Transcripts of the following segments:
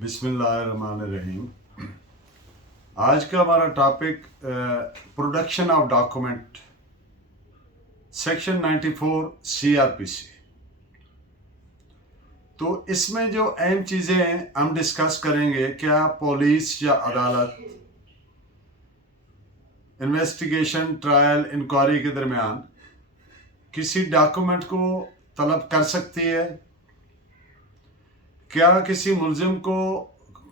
बिस्मिल्लाहिर्रहमानिर्रहीम। आज का हमारा topic production of document section 94 CrPC. तो इसमें जो अहम चीज़ें हैं हम डिस्कस करेंगे। क्या पुलिस या अदालत इन्वेस्टिगेशन, ट्रायल, इंक्वायरी के दरमियान किसी डॉक्यूमेंट को तलब कर सकती है? क्या किसी मुलजिम को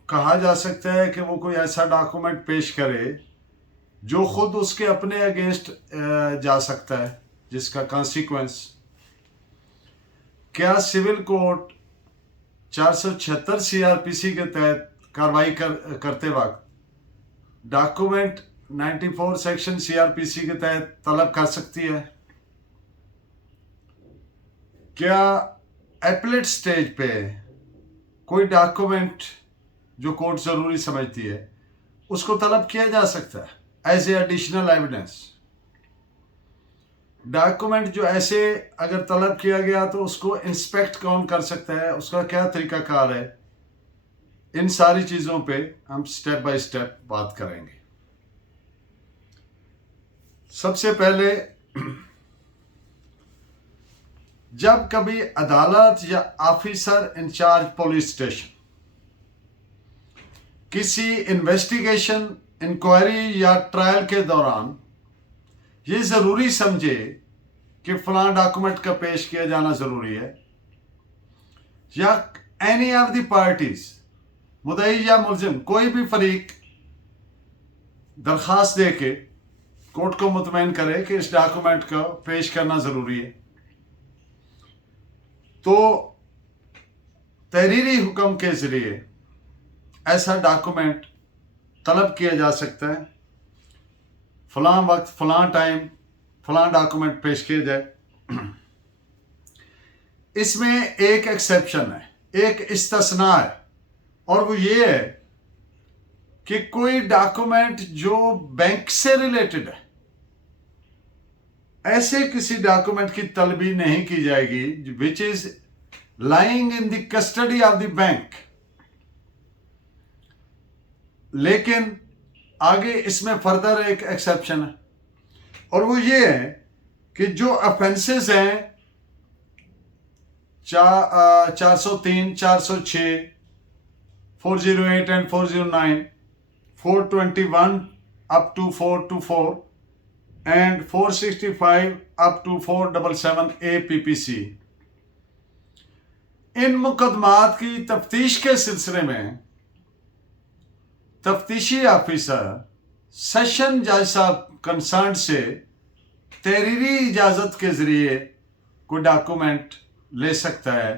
कहा जा सकता है कि वो कोई ऐसा डॉक्यूमेंट पेश करे जो खुद उसके अपने अगेंस्ट जा सकता है, जिसका कॉन्सिक्वेंस? क्या सिविल कोर्ट 476 सीआरपीसी के तहत कार्रवाई करते वक्त डॉक्यूमेंट 94 सेक्शन सीआरपीसी के तहत तलब कर सकती है? क्या एपलेट स्टेज पे कोई डॉक्यूमेंट जो कोर्ट ज़रूरी समझती है उसको तलब किया जा सकता है as a additional evidence? Document जो ऐसे अगर तलब किया गया तो उसको इंस्पेक्ट कौन कर सकता है, उसका क्या तरीकाकार है? इन सारी चीज़ों पे हम स्टेप बाय स्टेप बात करेंगे। सबसे पहले, जब कभी अदालत या ऑफिसर इंचार्ज पुलिस स्टेशन किसी इन्वेस्टिगेशन, इंक्वायरी या ट्रायल के दौरान ये ज़रूरी समझे कि फलां डॉक्यूमेंट का पेश किया जाना ज़रूरी है, या एनी ऑफ द पार्टीज, मुद्दई या मुलजिम, कोई भी फरीक दरख्वास्त दे के कोर्ट को मुतमईन करे कि इस डॉक्यूमेंट को पेश करना ज़रूरी है, तो तहरीरी हुक्म के ज़रिए ऐसा डॉक्यूमेंट तलब किया जा सकता है। फलां वक्त, फलां टाइम, फलां डॉक्यूमेंट पेश किया जाए। इसमें एक एक्सेप्शन है, एक इस्तिस्ना है, और वो ये है कि कोई डॉक्यूमेंट जो बैंक से रिलेटेड है, ऐसे किसी डॉक्यूमेंट की तलबी नहीं की जाएगी which is lying in the custody of the bank. लेकिन आगे इसमें फर्दर एक एक्सेप्शन है, और वो ये है कि जो ऑफेंसेस हैं 403, 406, 408 and 409, 421 up to 424 and 465 up to 477 APPC, इन मुकदमात की तफ्तीश के सिलसिले में तफ्तीशी ऑफिसर सेशन जज साहब कंसर्न से तहरीरी इजाज़त के ज़रिए कोई डॉक्यूमेंट ले सकता है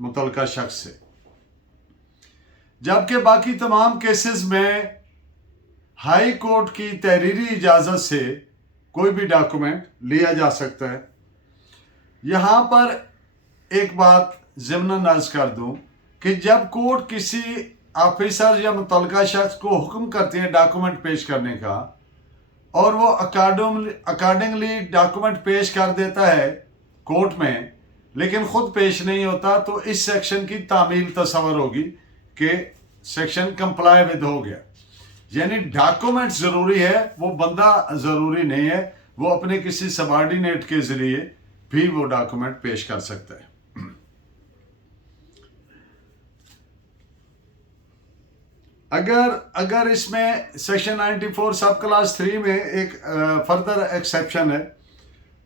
मुतलका शख्स से, जबकि बाकी तमाम केसेस में हाई कोर्ट की तहरीरी इजाज़त से कोई भी डॉक्यूमेंट लिया जा सकता है। यहाँ पर एक बात ज़िम्नन अर्ज़ कर दूँ कि जब कोर्ट किसी ऑफिसर या मुतलका शख्स को हुक्म करती है डॉक्यूमेंट पेश करने का, और वो अकॉर्डिंगली डॉक्यूमेंट पेश कर देता है कोर्ट में, लेकिन ख़ुद पेश नहीं होता, तो इस सेक्शन की तामील तस्वर होगी कि सेक्शन कंप्लाई विद हो गया। यानी डॉक्यूमेंट ज़रूरी है, वो बंदा ज़रूरी नहीं है, वो अपने किसी सबॉर्डिनेट के ज़रिए भी वो डॉक्यूमेंट पेश कर सकता है। अगर इसमें सेक्शन 94 सब क्लास 3 में एक फर्दर एक्सेप्शन है,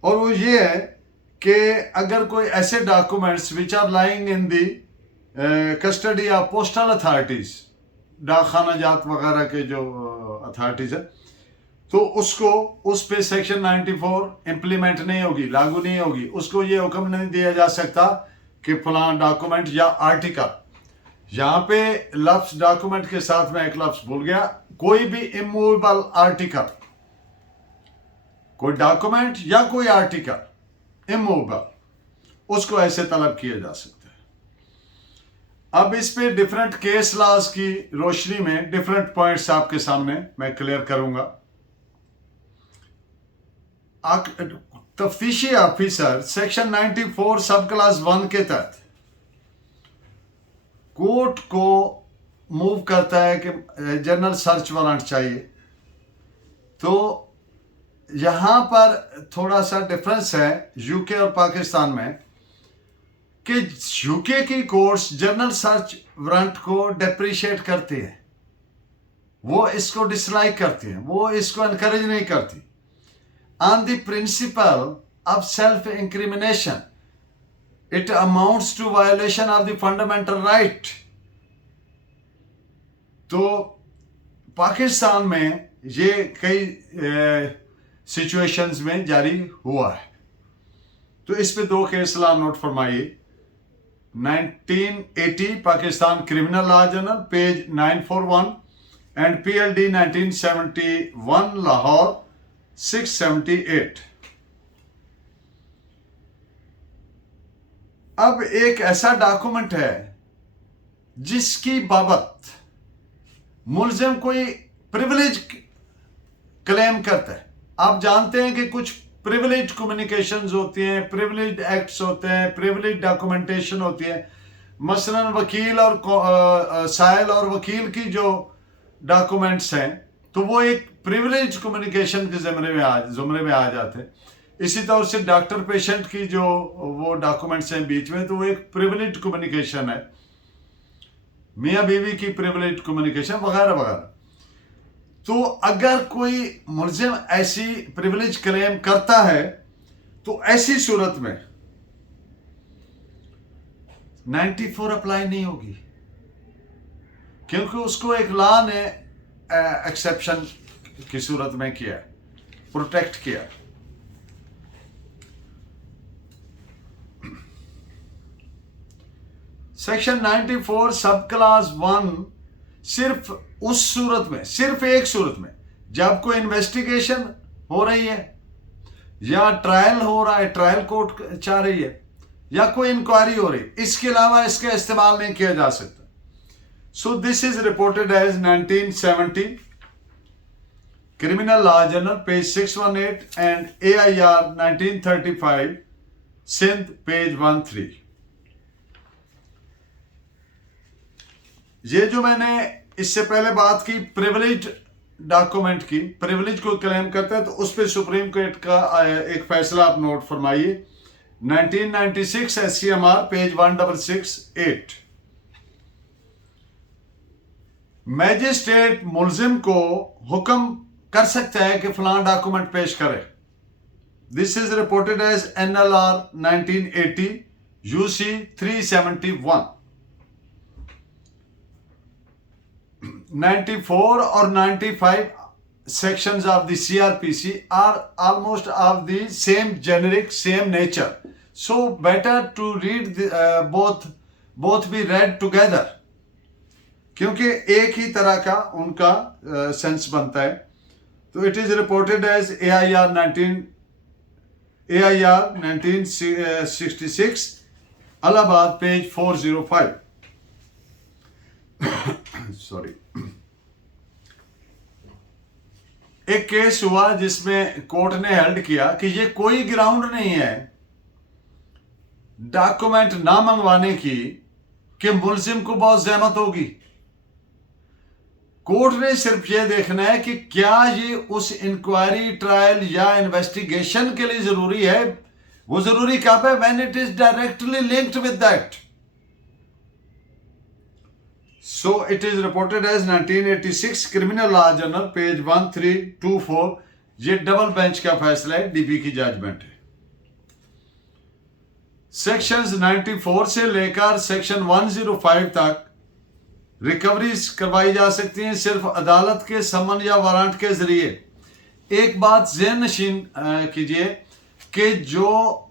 और वो ये है कि अगर कोई ऐसे documents which are lying in the custody of postal authorities, डाक खाना जात वगैरह के जो अथॉरिटीज़ है, तो उसको उस पे सेक्शन 94 इम्प्लीमेंट नहीं होगी, लागू नहीं होगी। उसको ये हुक्म नहीं दिया जा सकता कि फलां डॉक्यूमेंट या आर्टिकल, यहाँ पे लफ्ज डॉक्यूमेंट के साथ में एक लफ्ज भूल गया, कोई भी इमूवेबल आर्टिकल, कोई डॉक्यूमेंट या कोई आर्टिकल इमूवेबल, उसको ऐसे तलब किया जा सकता है। अब इस पे डिफरेंट केस लॉज की रोशनी में डिफरेंट पॉइंट्स आपके सामने मैं क्लियर करूंगा। तफ्तीशी ऑफिसर सेक्शन 94 सब क्लास 1 के तहत कोर्ट को मूव करता है कि जनरल सर्च वारंट चाहिए। तो यहाँ पर थोड़ा सा डिफरेंस है यूके और पाकिस्तान में कि यूके की कोर्ट्स जनरल सर्च वारंट को डेप्रिशिएट करती है, वो इसको डिसलाइक करती है, वो इसको एनकरेज नहीं करती। On the principle of self incrimination it amounts to violation of the fundamental right. तो पाकिस्तान में ये कई सिचुएशंस में जारी हुआ है। तो इस पे 2 केस लॉ नोट फरमाइए। 1980 Pakistan criminal law journal page 941 and PLD 1971 Lahore 678। अब एक ऐसा डॉक्यूमेंट है जिसकी बाबत मुलजिम कोई प्रिविलेज क्लेम करता है। आप जानते हैं कि कुछ प्रिविलेज कम्युनिकेशंस होती हैं, प्रिविलेज एक्ट्स होते हैं, प्रिविलेज डॉक्यूमेंटेशन होती है। मसलन वकील और साइल और वकील की जो डॉक्यूमेंट्स हैं तो वो एक प्रिविलेज कम्युनिकेशन के ज़ुमरे में आ जाते हैं। इसी तरह से डॉक्टर पेशेंट की जो वो डॉक्यूमेंट्स हैं बीच में, तो वो एक प्रिविलेज कम्युनिकेशन है। मियाँ बीवी की प्रिविलेज कम्युनिकेशन वगैरह वगैरह। तो अगर कोई मुलजिम ऐसी प्रिविलेज क्लेम करता है तो ऐसी सूरत में 94 अप्लाई नहीं होगी, क्योंकि उसको एक लॉ ने एक्सेप्शन की सूरत में किया, प्रोटेक्ट किया। सेक्शन 94 सब क्लास 1 सिर्फ उस सूरत में, सिर्फ एक सूरत में, जब कोई इन्वेस्टिगेशन हो रही है या ट्रायल हो रहा है, ट्रायल कोर्ट चाह रही है, या कोई इंक्वायरी हो रही है, इसके अलावा इसका इस्तेमाल नहीं किया जा सकता। So this is reported as 1970 criminal law journal page 618 and AIR 1935 Sindh page 13। ये जो मैंने इससे पहले बात की प्रिविलेज डॉक्यूमेंट की, प्रिविलेज को क्लेम करता है तो उस पर सुप्रीम कोर्ट का एक फैसला आप नोट फरमाइए। 1996 SCMR पेज 1668। मैजिस्ट्रेट मुलजिम को हुक्म कर सकता है कि फलां डॉक्यूमेंट पेश करे। This is reported as NLR 1980 UC 371। 94 और 95 sections of the CRPC are almost of the same generic, same nature. So better to read both be read together, क्योंकि एक ही तरह का उनका सेंस बनता है। तो it is reported as AIR 1966 Allahabad page 405। Sorry. एक केस हुआ जिसमें कोर्ट ने हेल्ड किया कि ये कोई ग्राउंड नहीं है डॉक्यूमेंट ना मंगवाने की कि मुलजिम को बहुत ज़हमत होगी। कोर्ट ने सिर्फ ये देखना है कि क्या ये उस इंक्वायरी, ट्रायल या इन्वेस्टिगेशन के लिए जरूरी है। वो जरूरी कब है? When it is directly linked with that. So it is reported as 1986 criminal law journal page 1324। ये डबल बेंच का फैसला है, DB की जजमेंट है। सेक्शंस 94 से लेकर सेक्शन 105 तक रिकवरीज करवाई जा सकती हैं सिर्फ अदालत के समन या वारंट के जरिए। एक बात ज़हन नशीन कीजिए कि जो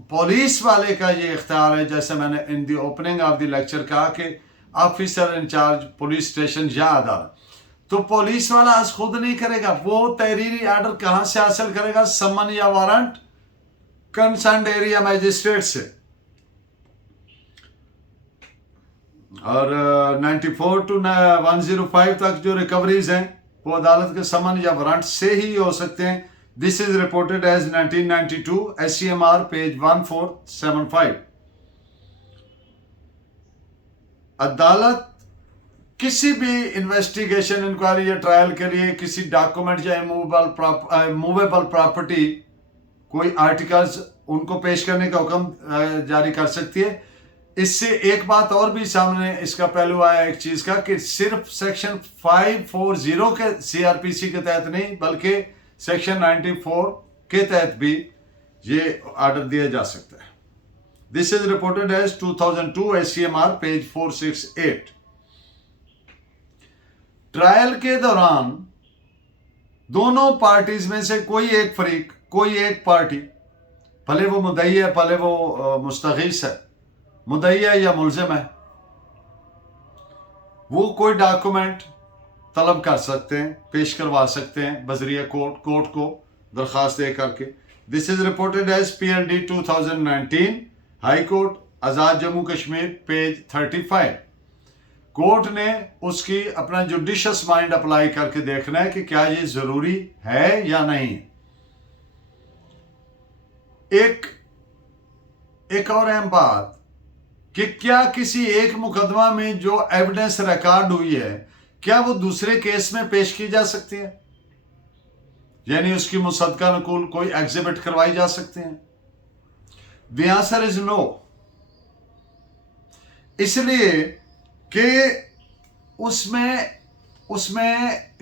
पुलिस वाले का ये इख्तियार है, जैसे मैंने इन दी ओपनिंग ऑफ द लेक्चर कहा कि ऑफिसर इंचार्ज पुलिस स्टेशन या अदालत, तो पुलिस वाला आज खुद नहीं करेगा। वो तहरीरी आर्डर कहां से हासिल करेगा? समन या वारंट कंसर्न एरिया मैजिस्ट्रेट से। और 94 to 105 तक जो रिकवरीज हैं वो अदालत के समन या वारंट से ही हो सकते हैं। This is reported as 1992 SCMR page 1475। अदालत किसी भी इन्वेस्टिगेशन, इंक्वायरी या ट्रायल के लिए किसी डॉक्यूमेंट या मूवेबल प्रॉपर्टी कोई आर्टिकल्स उनको पेश करने का हुक्म जारी कर सकती है। इससे एक बात और भी सामने इसका पहलू आया एक चीज का, कि सिर्फ सेक्शन 540 के सीआरपीसी के तहत नहीं बल्कि सेक्शन 94 के तहत भी ये ऑर्डर दिया जा सकता है। This is reported as 2002 ACMR page 468। Trial के दौरान दोनों पार्टीज में से कोई एक फरीक, कोई एक पार्टी, भले वो मुद्दई है भले वो मुस्तगीस है, मुद्दई है या मुलजिम है, वो कोई डॉक्यूमेंट तलब कर सकते हैं, पेश करवा सकते हैं बजरिया कोर्ट को दरख्वास्त दे करके। This is reported as PLD 2019 high court Azad Jammu Kashmir page 35। Court ने उसकी अपना जुडिशियस माइंड अप्लाई करके देखना है कि क्या ये जरूरी है या नहीं। एक और अहम बात कि क्या किसी एक मुकदमा में जो एविडेंस रिकॉर्ड हुई है क्या वो दूसरे केस में पेश की जा सकती है, यानी उसकी मुसद्दका नकुल कोई एग्जिबिट करवाई जा सकते हैं? The answer is no. इसलिए कि उसमें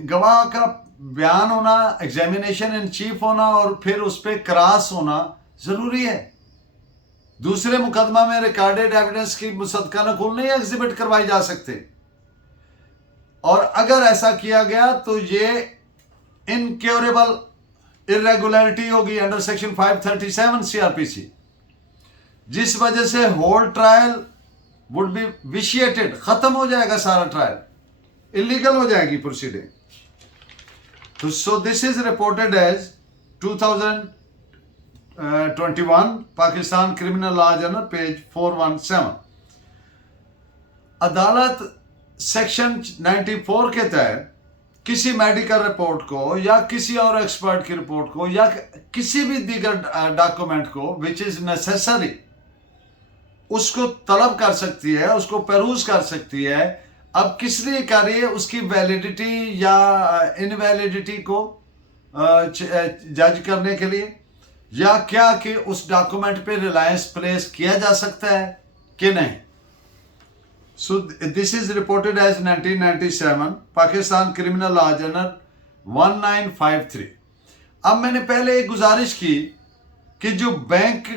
गवाह का बयान होना, एग्जामिनेशन इन चीफ होना और फिर उस पर क्रॉस होना जरूरी है। दूसरे मुकदमा में रिकॉर्डेड एविडेंस की मुसद्दका नकुल नहीं एग्जिबिट करवाई जा सकते, और अगर ऐसा किया गया तो ये इनक्योरेबल इरेगुलरिटी होगी अंडर सेक्शन 537 CRPC, जिस वजह से होल ट्रायल वुड बी विशिएटेड, खत्म हो जाएगा सारा ट्रायल, इलीगल हो जाएगी प्रोसीडिंग। तो so this is reported as 2021 Pakistan criminal law journal page 417। अदालत सेक्शन 94 के तहत किसी मेडिकल रिपोर्ट को या किसी और एक्सपर्ट की रिपोर्ट को या किसी भी दीगर डॉक्यूमेंट को विच इज नेसेसरी उसको तलब कर सकती है, उसको पेरूज कर सकती है। अब किस लिए कर रही है? उसकी वैलिडिटी या इनवैलिडिटी को जज करने के लिए, या क्या कि उस डॉक्यूमेंट पे रिलायंस प्लेस किया जा सकता है कि नहीं। So this is reported as 1997 Pakistan criminal law journal 1953। अब मैंने पहले एक गुजारिश की कि जो बैंक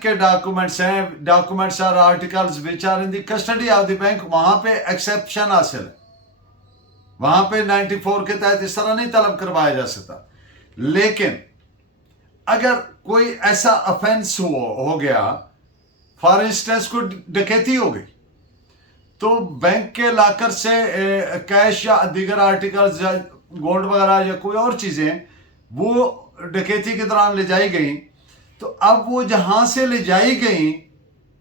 के डॉक्यूमेंट्स और articles which are in the custody of the bank, वहां पे एक्सेप्शन हासिल है, वहां पे 94 के तहत इस तरह नहीं तलब करवाया जा सकता। लेकिन अगर कोई ऐसा ऑफेंस हो गया, फॉर इंस्टेंस कोई डकैती हो गई, तो बैंक के लॉकर से कैश या दीगर आर्टिकल्स, गोल्ड वगैरह या कोई और चीजें वो डकैती के दौरान ले जाई गई, तो अब वो जहां से ले जाई गई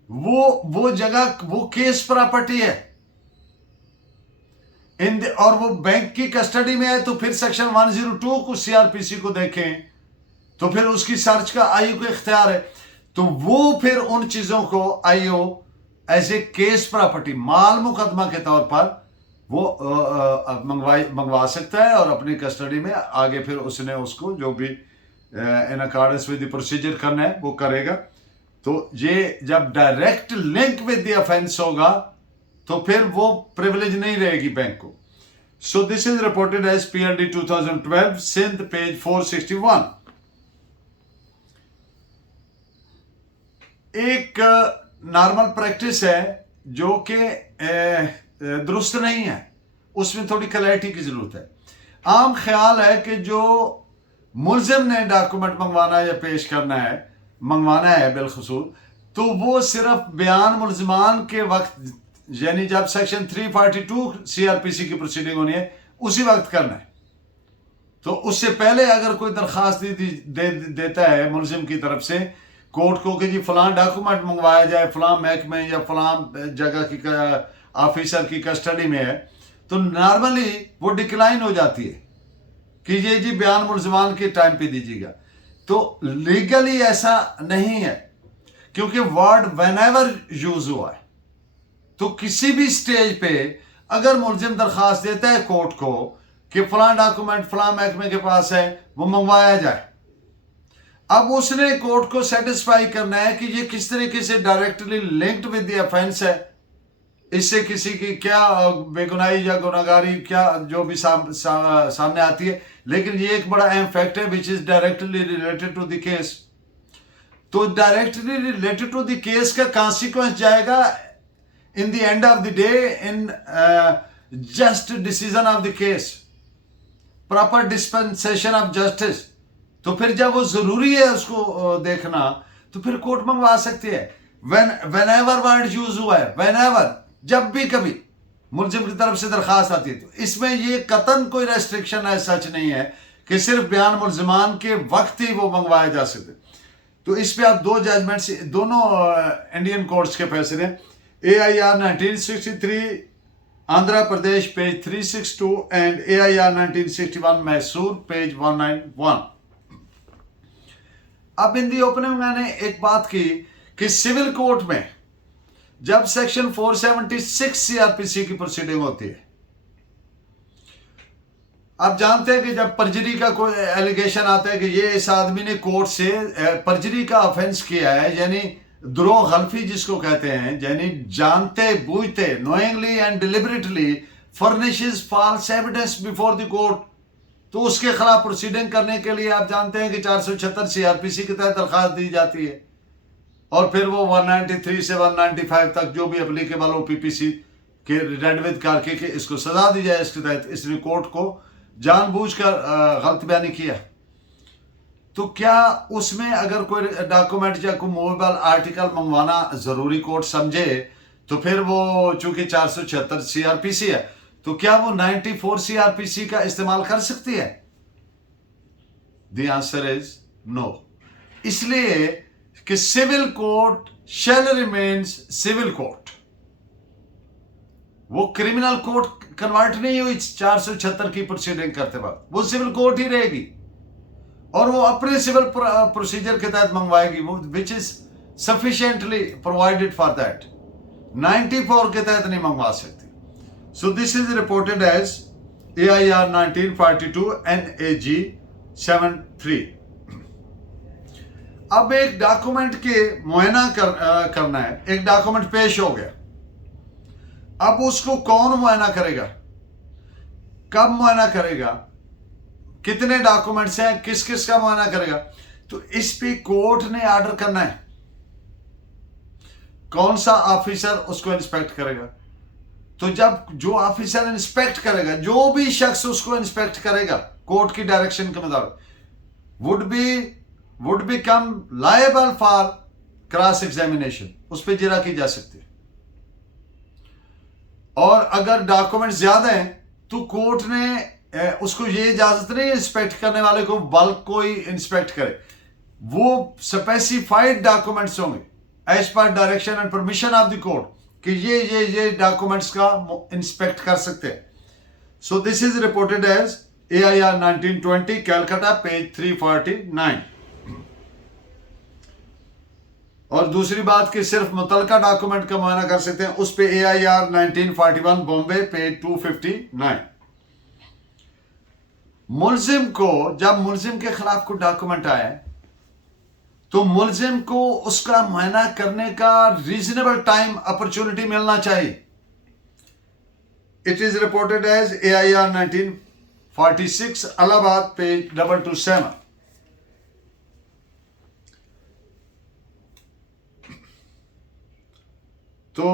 वो जगह वो केस प्रॉपर्टी है और वो बैंक की कस्टडी में है, तो फिर सेक्शन 102 को CRPC को देखें तो फिर उसकी सर्च का आईओ को इख्तियार है, तो वो फिर उन चीजों को IO as a case property, माल मुकदमा के तौर पर वो मंगवा सकता है और अपनी कस्टडी में आगे फिर उसने उसको जो भी in accordance with the procedure करना है वो करेगा। तो ये जब direct link with the offence होगा तो फिर वो प्रिविलेज नहीं रहेगी बैंक को। So this is reported as PLD 2012 Sindh page 461। एक नॉर्मल प्रैक्टिस है जो कि दुरुस्त नहीं है, उसमें थोड़ी क्लैरिटी की जरूरत है। आम ख्याल है कि जो मुलजिम ने डॉक्यूमेंट मंगवाना या पेश मंगवाना है बिलखसूस, तो वो सिर्फ बयान मुलजमान के वक्त, यानी जब सेक्शन 342 CRPC की प्रोसीडिंग होनी है उसी वक्त करना है। तो उससे पहले अगर कोई दरख्वास्त देता है मुलजिम की तरफ से कोर्ट को कि जी फलां डॉक्यूमेंट मंगवाया जाए फलां महकमे या फलां जगह की ऑफिसर की कस्टडी में है, तो नॉर्मली वो डिक्लाइन हो जाती है कि ये जी बयान मुलजमान के टाइम पे दीजिएगा। तो लीगली ऐसा नहीं है, क्योंकि वर्ड व्हेनेवर यूज हुआ है, तो किसी भी स्टेज पे अगर मुलजिम दरखास्त देता है कोर्ट को कि फलां डॉक्यूमेंट फलां महकमे के पास है, वो मंगवाया जाए। अब उसने कोर्ट को सेटिस्फाई करना है कि ये किस तरीके से directly linked with the offence है, इससे किसी की क्या बेगुनाही या गुनाहगारी क्या जो भी सामने आती है, लेकिन ये एक बड़ा अहम फैक्ट है which is directly related to the case. तो directly related to the case का कॉन्सिक्वेंस जाएगा in the end of the day in just decision of the case, proper dispensation of justice. तो फिर जब वो जरूरी है उसको देखना, तो फिर कोर्ट मंगवा सकती है। whenever वर्ड यूज हुआ है, whenever, जब भी कभी मुलजिम की तरफ से दरखास्त आती है, तो इसमें ये कतन कोई रेस्ट्रिक्शन है सच नहीं है कि सिर्फ बयान मुलजिमान के वक्त ही वो मंगवाए जा सकते। तो इस पे आप दो जजमेंट्स, दोनों इंडियन कोर्ट्स के फैसले, AIR 1963 Andhra Pradesh page 362 and AIR 1961 Mysore page 191। अब इन दी ओपनिंग मैंने एक बात की कि सिविल कोर्ट में जब सेक्शन 476 CRPC की प्रोसीडिंग होती है, आप जानते हैं कि जब परजरी का कोई एलिगेशन आता है कि ये इस आदमी ने कोर्ट से परजरी का ऑफेंस किया है, यानी द्रोह गल्फी जिसको कहते हैं, यानी जानते बूझते, knowingly and deliberately furnishes false evidence before the court, तो उसके खिलाफ प्रोसीडिंग करने के लिए आप जानते हैं कि 476 CRPC के तहत दरखास्त दी जाती है, और फिर वो 193 से 195 तक जो भी एप्लीकेबल हो PPC के रेडविद करके कि इसको सजा दी जाए इसके तहत। इसने कोर्ट को जानबूझकर गलत बयानी किया। तो क्या उसमें अगर कोई डॉक्यूमेंट या कोई मूवेबल आर्टिकल मंगवाना जरूरी कोर्ट समझे, तो फिर वो चूंकि 476 CRPC है, तो क्या वो 94 CRPC का इस्तेमाल कर सकती है? The answer is no. इसलिए कि civil court shall remains civil court, वो क्रिमिनल कोर्ट कन्वर्ट नहीं हुई 476 की प्रोसीडिंग करते वक्त, वो सिविल कोर्ट ही रहेगी और वो अपने सिविल प्रोसीजर के तहत मंगवाएगी, वो which is sufficiently provided for that. 94 के तहत नहीं मंगवा सकती। So this is reported as AIR 1942 NAG 73। अब एक डॉक्यूमेंट के मुआयना करना है, एक डॉक्यूमेंट पेश हो गया, अब उसको कौन मुआयना करेगा, कब मुआयना करेगा, कितने डॉक्यूमेंट्स हैं, किस किस का मुआयना करेगा, तो इस पे कोर्ट ने ऑर्डर करना है। कौन सा ऑफिसर उसको इंस्पेक्ट करेगा, तो जब जो ऑफिसर इंस्पेक्ट करेगा, जो भी शख्स उसको इंस्पेक्ट करेगा कोर्ट की डायरेक्शन के मुताबिक would become liable for cross examination, उस पर जिरा की जा सकती है। और अगर डॉक्यूमेंट ज्यादा हैं तो कोर्ट ने उसको ये इजाजत नहीं इंस्पेक्ट करने वाले को बल्क कोई इंस्पेक्ट करे, वो स्पेसिफाइड डॉक्यूमेंट्स होंगे as per direction and permission of the court कि ये डॉक्यूमेंट्स का इंस्पेक्ट कर सकते हैं। So this is reported as AIR 1920 Calcutta page 349। और दूसरी बात कि सिर्फ मुतलका डॉक्यूमेंट का मुआयना कर सकते हैं, उस पे AIR 1941 बॉम्बे पेज 259। मुलजिम को जब मुलजिम के खिलाफ कोई डॉक्यूमेंट आए तो मुलजिम को उसका मुआयना करने का रीजनेबल टाइम अपॉर्चुनिटी मिलना चाहिए। It is reported as AIR 1946 Allahabad page 227। तो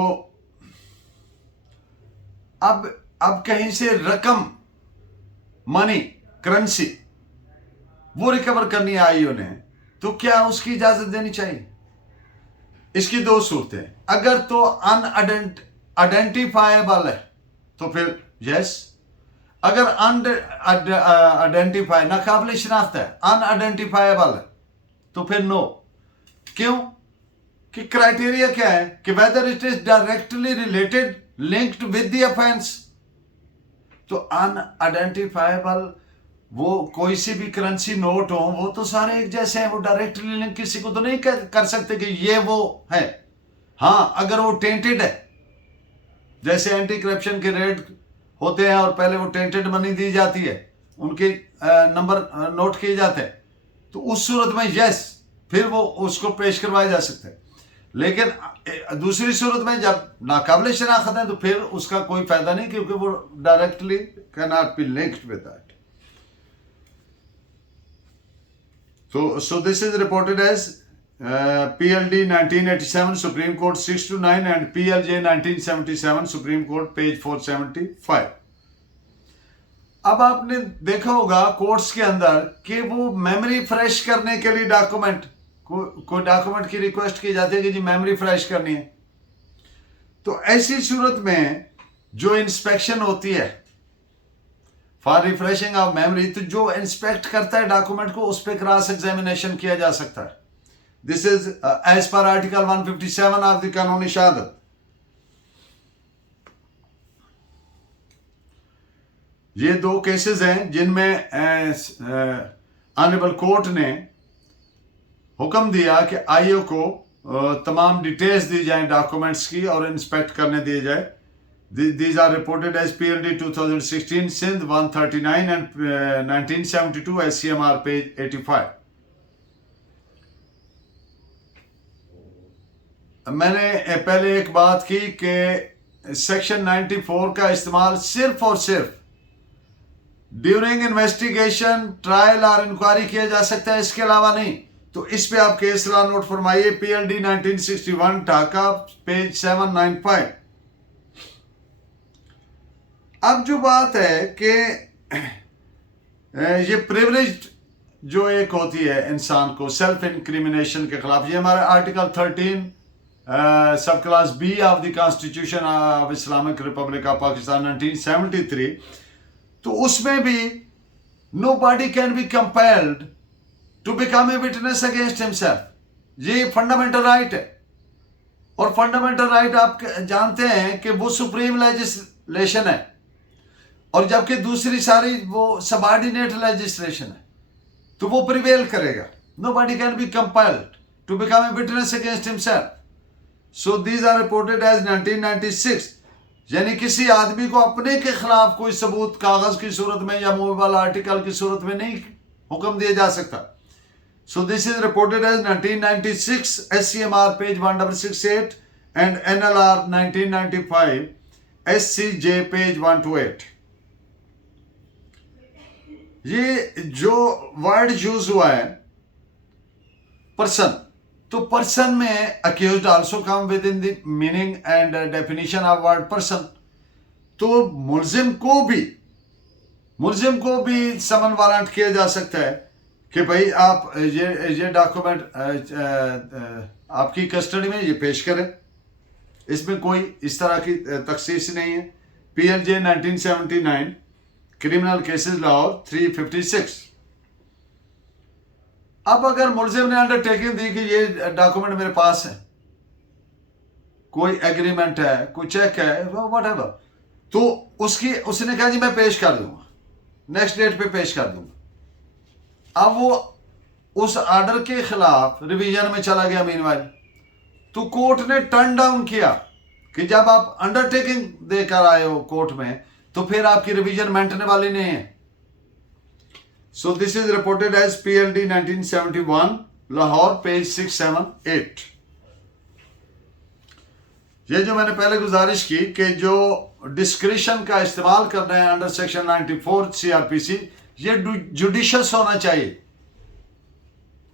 अब कहीं से रकम, मनी, करेंसी वो रिकवर करनी आई उन्हें, तो क्या उसकी इजाजत देनी चाहिए? इसकी दो सूरतें, अगर तो आइडेंटिफाइबल है तो फिर यस, अगर आइडेंटिफाई नाकाबिल शिनाख्त है, अनआइडेंटिफाइबल है, तो फिर नो। क्यों? कि क्राइटेरिया क्या है कि whether it is directly related linked with the offence. तो अनआइडेंटिफाइबल वो कोई सी भी करेंसी नोट हो, वो तो सारे एक जैसे हैं, वो डायरेक्टली लिंक किसी को तो नहीं कर सकते कि ये वो है। हाँ, अगर वो टेंटेड है, जैसे एंटी करप्शन के रेड होते हैं और पहले वो टेंटेड मनी दी जाती है, उनके नंबर नोट किए जाते हैं, तो उस सूरत में यस, फिर वो उसको पेश करवाया जा सकता है। लेकिन दूसरी सूरत में जब नाकाबिल शनाख्त है तो फिर उसका कोई फायदा नहीं, क्योंकि वो directly can not be linked with that. So this is reported as PLD 1987 Supreme Court 629 and PLJ 1977 Supreme Court page 475। अब आपने देखा होगा कोर्ट्स के अंदर कि वो मेमोरी फ्रेश करने के लिए डॉक्यूमेंट कोई डॉक्यूमेंट की रिक्वेस्ट की जाती है कि जी मेमोरी फ्रेश करनी है। तो ऐसी सूरत में जो इंस्पेक्शन होती है फॉर रिफ्रेशिंग ऑफ मेमोरी, तो जो इंस्पेक्ट करता है डॉक्यूमेंट को उस पर क्रॉस एग्जामिनेशन किया जा सकता है। This is as per article 157 of the Qanun Shahadat. ये दो केसेस हैं जिनमें ऑनरेबल कोर्ट ने हुक्म दिया कि आईओ को तमाम डिटेल्स दी जाए डॉक्यूमेंट्स की और इंस्पेक्ट करने दिए जाए। These are reported as PLD 2016 Sindh 139 and 1972 SCMR page 85। मैंने पहले एक बात की कि सेक्शन 94 का इस्तेमाल सिर्फ और सिर्फ ड्यूरिंग इन्वेस्टिगेशन, ट्रायल और इंक्वायरी किया जा सकता है, इसके अलावा नहीं। तो इस पे आप केस लॉ नोट फरमाइए, PLD 1961 ढाका पेज 795। अब जो बात है कि ये प्रिविलेज्ड जो एक होती है इंसान को सेल्फ इंक्रिमिनेशन के खिलाफ, ये हमारे article 13 sub class B of the constitution of Islamic republic of Pakistan 1973, तो उसमें भी nobody can be compelled to become a witness against himself. ये फंडामेंटल राइट है, और फंडामेंटल राइट आप जानते हैं कि वो सुप्रीम लेजिस्लेशन है, और जबकि दूसरी सारी वो सबऑर्डिनेट लेजिस्लेशन है, तो वो प्रिवेल करेगा। Nobody can be compelled to become a witness against himself. So these are reported as 1996, यानी किसी आदमी को अपने के खिलाफ कोई सबूत कागज की सूरत में या मोबाइल आर्टिकल की सूरत में नहीं हुक्म दिया जा सकता। So this is reported as 1996 SCMR page 1668 and NLR 1995 SCJ page 128। ये जो वर्ड यूज हुआ है पर्सन, तो पर्सन में accused also come with in the meaning and definition of word person. तो मुल्जिम को भी समन वारंट किया जा सकता है कि भाई आप ये डॉक्यूमेंट आपकी कस्टडी में ये पेश करें, इसमें कोई इस तरह की तखसीस नहीं है। PLJ 1979 criminal cases law 356। अब अगर मुल्जिम ने अंडरटेकिंग दी कि ये डॉक्यूमेंट मेरे पास है, कोई एग्रीमेंट है, कोई चेक है, व्हाटएवर, तो उसने कहा जी मैं पेश कर दूंगा, नेक्स्ट डेट पे पेश कर दूंगा। अब वो उस ऑर्डर के खिलाफ रिवीजन में चला गया मीनवाइल, तो कोर्ट ने टर्न डाउन किया कि जब आप अंडरटेकिंग देकर आए हो कोर्ट में, तो फिर आपकी रिवीजन मेंटने वाली नहीं है। So this is reported as PLD 1971 Lahore page 678। ये जो मैंने पहले गुजारिश की कि जो डिस्क्रिशन का इस्तेमाल कर रहे हैं अंडर सेक्शन 94 CRPC, ये जुडिशियस होना चाहिए,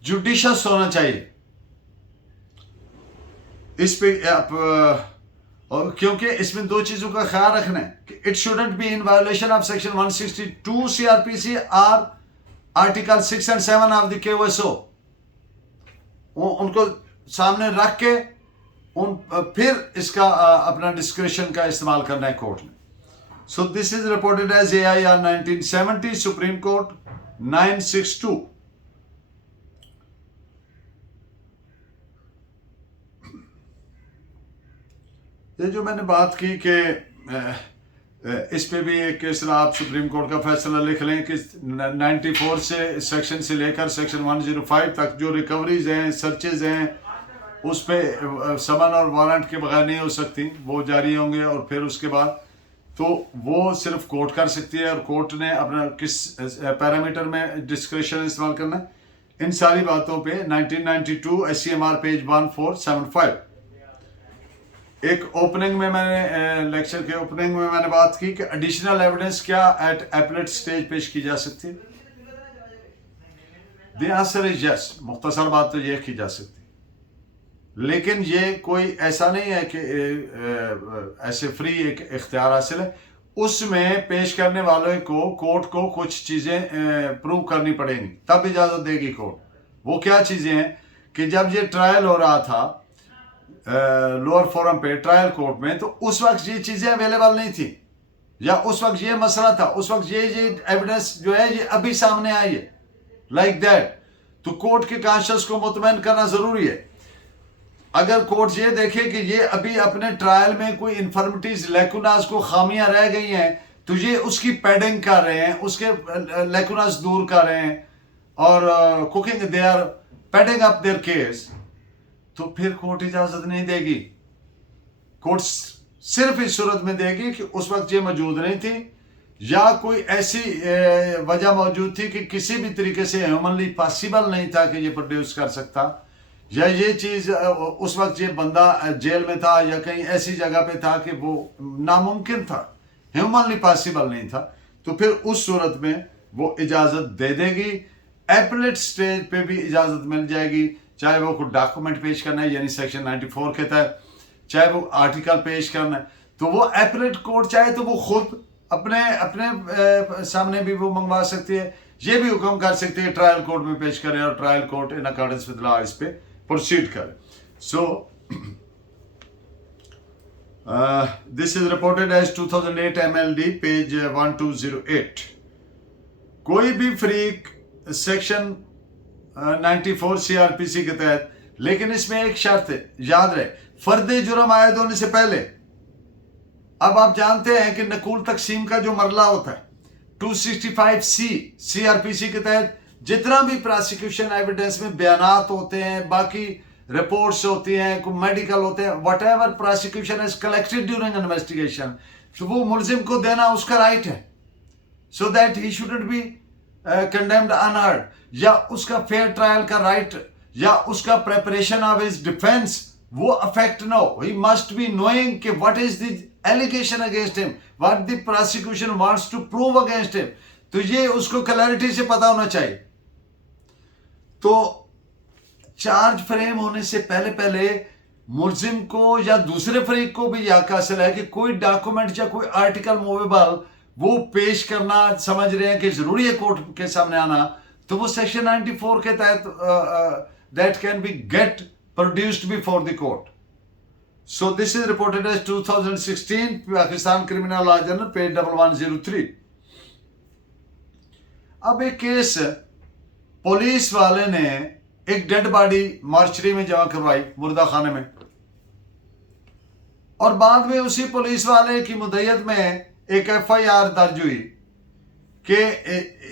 जुडिशियस होना चाहिए। इस पे आप और क्योंकि इसमें दो चीजों का ख्याल रखना है कि it shouldn't be in violation of section 162 CRPC और article 6 and 7 of the KOSO। उनको सामने रख के फिर इसका अपना डिस्क्रिशन का इस्तेमाल करना है कोर्ट ने। So this is reported as AIR 1970 supreme court 962। ये जो मैंने बात की कि इस पे भी एक केस आप सुप्रीम कोर्ट का फैसला लिख लें कि 94 से सेक्शन से लेकर सेक्शन 105 तक जो रिकवरीज हैं, सर्चेज हैं, उस पर समन और वारंट के बगैर नहीं हो सकती, वो जारी होंगे और फिर उसके बाद तो वो सिर्फ कोर्ट कर सकती है और कोर्ट ने अपना किस पैरामीटर में डिस्क्रिशन इस्तेमाल करना है। इन सारी बातों पे 1992 SCMR पेज 1475 एक ओपनिंग में मैंने लेक्चर के ओपनिंग में मैंने बात की कि एडिशनल एविडेंस क्या एट एपलेट स्टेज पेश की जा सकती है। द आंसर इज यस, मुख्तसर बात तो ये की जा सकती है, लेकिन ये कोई ऐसा नहीं है कि ऐसे फ्री एक इख्तियार हासिल है। उसमें पेश करने वाले को कोर्ट को कुछ चीजें प्रूव करनी पड़ेंगी, तब इजाजत देगी कोर्ट। वो क्या चीजें हैं कि जब ये ट्रायल हो रहा था लोअर फोरम पे ट्रायल कोर्ट में, तो उस वक्त ये चीजें अवेलेबल नहीं थी, या उस वक्त ये मसला था, उस वक्त ये एविडेंस जो है ये अभी सामने आई है, लाइक दैट। तो कोर्ट के कॉन्शियस को मुतमईन करना जरूरी है। अगर कोर्ट ये देखे कि ये अभी अपने ट्रायल में कोई इन्फर्मिटीज लेकुनास को खामियां रह गई हैं, तो ये उसकी पैडिंग कर रहे हैं, उसके लेकुनास दूर कर रहे हैं और cooking they are padding up their case, तो फिर कोर्ट इजाजत नहीं देगी। कोर्ट सिर्फ इस सूरत में देगी कि उस वक्त ये मौजूद नहीं थी, या कोई ऐसी वजह मौजूद थी कि किसी भी तरीके से ह्यूमनली पॉसिबल नहीं था कि ये प्रोड्यूस कर सकता, या ये चीज उस वक्त ये बंदा जेल में था या कहीं ऐसी जगह पे था कि वो नामुमकिन था, ह्यूमनली पॉसिबल नहीं था, तो फिर उस सूरत में वो इजाजत दे देगी। एपलेट स्टेज पे भी इजाजत मिल जाएगी, चाहे वो कोई डॉक्यूमेंट पेश करना है यानी सेक्शन 94 के तहत, चाहे वो आर्टिकल पेश करना है, तो वो एपलेट कोर्ट चाहे तो वो खुद अपने अपने सामने भी वो मंगवा सकती है, ये भी हुक्म कर सकती है ट्रायल कोर्ट में पेश करें और trial court in accordance with law इस पे प्रोसीड करें। So this is reported as 2008 MLD page 1208। कोई भी फ्रीक सेक्शन 94 CRPC के तहत, लेकिन इसमें एक शर्त है, याद रहे, फर्द जुर्म आयद होने से पहले। अब आप जानते हैं कि नकूल तकसीम का जो मरला होता है 265C CRPC के तहत जितना भी प्रोसिक्यूशन एविडेंस में बयानात होते हैं, बाकी रिपोर्ट्स होती हैं, कोई मेडिकल होते हैं, whatever prosecution is collected during investigation, तो वो मुलजिम को देना उसका राइट है, so that he shouldn't be condemned unheard, या उसका फेयर ट्रायल का राइट, या उसका प्रेपरेशन ऑफ हिज डिफेंस वो अफेक्ट ना हो। ही मस्ट बी नोइंग कि what is the allegation against him, what the prosecution wants to prove against him, तो ये उसको क्लैरिटी से पता होना चाहिए। तो चार्ज फ्रेम होने से पहले पहले मुलजिम को या दूसरे फरीक को भी यह हक हासिल है कि कोई डॉक्यूमेंट या कोई आर्टिकल मूवेबल वो पेश करना समझ रहे हैं कि जरूरी है कोर्ट के सामने आना, तो वो सेक्शन 94 के तहत that can be get produced before the court. So this is reported as 2016 Pakistan criminal law journal page 1103। अब एक केस पुलिस वाले ने एक डेड बॉडी मार्चरी में जमा करवाई, मुर्दा खाने में, और बाद में उसी पुलिस वाले की मुद्दत में एक FIR दर्ज हुई कि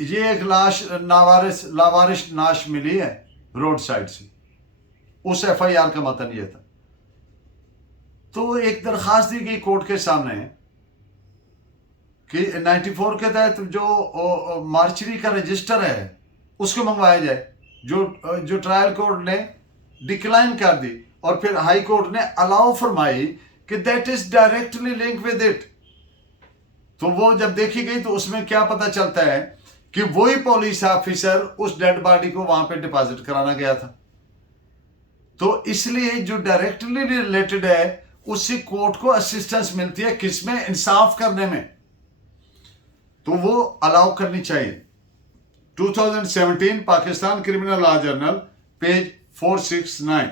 ये एक लाश लावारिस नाश मिली है रोड साइड से। उस FIR का मतन ये था। तो एक दरखास्त दी गई कोर्ट के सामने कि 94 के तहत जो मार्चरी का रजिस्टर है उसको मंगवाया जाए, जो ट्रायल कोर्ट ने डिक्लाइन कर दी, और फिर हाई कोर्ट ने अलाउ फरमाई कि that is directly link with it. तो वो जब देखी गई तो उसमें क्या पता चलता है कि वही पुलिस ऑफिसर उस डेड बॉडी को वहां पे डिपॉजिट कराना गया था। तो इसलिए जो डायरेक्टली रिलेटेड है उससे कोर्ट को असिस्टेंस मिलती है किसमें, इंसाफ करने में, तो वो अलाउ करनी चाहिए। 2017 Pakistan criminal law journal page 469।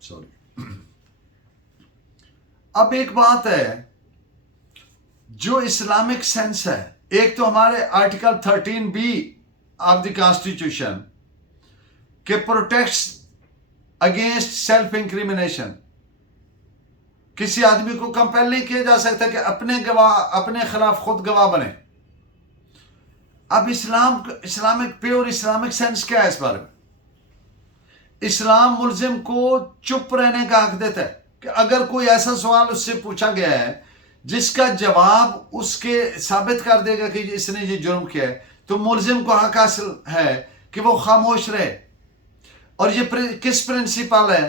Sorry. अब एक बात है जो इस्लामिक सेंस है, एक तो हमारे article 13B of the constitution के प्रोटेक्ट्स अगेंस्ट सेल्फ इंक्रिमिनेशन। किसी आदमी को कंपेल नहीं किया जा सकता कि अपने खिलाफ खुद गवाह बने। अब इस्लामिक प्योर इस्लामिक सेंस क्या है इस बारे में? इस्लाम मुल्जिम को चुप रहने का हक देता है कि अगर कोई ऐसा सवाल उससे पूछा गया है जिसका जवाब उसके साबित कर देगा कि इसने ये जुर्म किया है, तो मुल्जिम को हक हासिल है कि वो खामोश रहे। और ये किस प्रिंसिपल है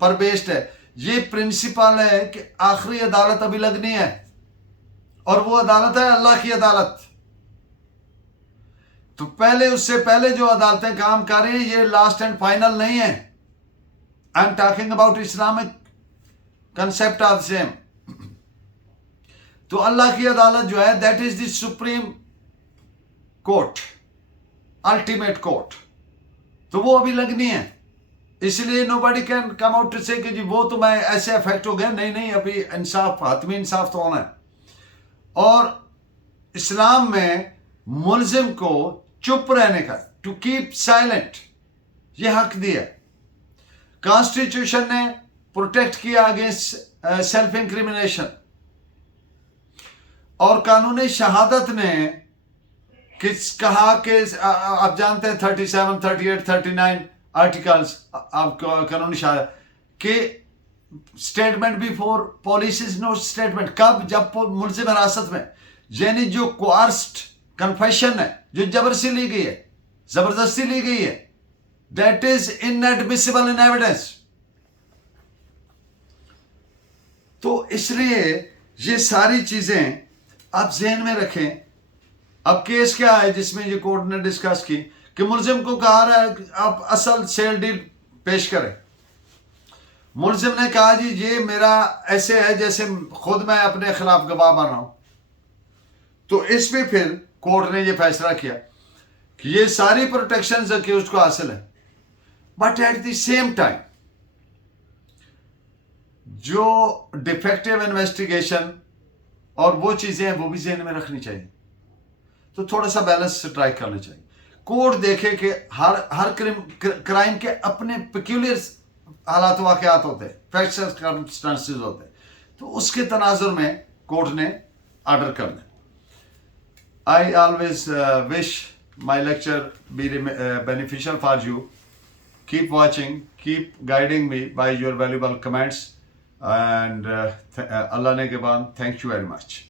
पर बेस्ड है? ये प्रिंसिपल है कि आखिरी अदालत अभी लगनी है, और वो अदालत है अल्लाह की अदालत। तो पहले, उससे पहले जो अदालतें काम कर रही हैं, ये लास्ट एंड फाइनल नहीं है। I am talking about Islamic concept of same. तो अल्लाह की अदालत जो है, that is the supreme court, ultimate court. तो वो अभी लगनी है, इसलिए nobody can come out to say कि जी वो तो मैं ऐसे अफेक्ट हो गया। नहीं नहीं, अभी इंसाफ, हतमी इंसाफ तो होना है। और इस्लाम में मुल्जिम को चुप रहने का, टू कीप साइलेंट, ये हक दिया। कॉन्स्टिट्यूशन ने प्रोटेक्ट किया अगेंस्ट सेल्फ इंक्रिमिनेशन, और कानूनी शहादत ने कहा कि आप जानते हैं 37, 38, 39 आर्टिकल्स आप कानूनी शहादत के statement before police is no statement. कब? जब मुल्जिम हिरासत में, यानी जो कोआर्स्ड कन्फेशन है, जो जबरदस्ती ली गई है, जबरदस्ती ली गई है, that is inadmissible in evidence. तो इसलिए ये सारी चीजें आप जहन में रखें। अब केस क्या है जिसमें ये कोर्ट ने डिस्कस की कि मुल्जिम को कहा रहा है कि आप असल सेल डीड पेश करें। मुल्जिम ने कहा जी ये मेरा ऐसे है जैसे खुद मैं अपने खिलाफ गवाह बन रहा हूं। तो इस पे फिर कोर्ट ने ये फैसला किया कि ये सारी प्रोटेक्शन अक्यूज्ड को हासिल है, but at the same time जो डिफेक्टिव इन्वेस्टिगेशन और वो चीजें हैं वो भी ज़हन में रखनी चाहिए। तो थोड़ा सा बैलेंस स्ट्राइक करना चाहिए। कोर्ट देखे कि हर क्राइम के अपने पेक्यूलियर हालात वाकयात होते हैं, फैक्ट्स एंड सर्कमस्टेंसेस होते हैं, तो उसके तनाजुर में कोर्ट ने ऑर्डर करना। I always wish my lecture be beneficial for you. Keep watching, keep guiding me by your valuable comments, and Allah ने के बाद थैंक यू वेरी मच।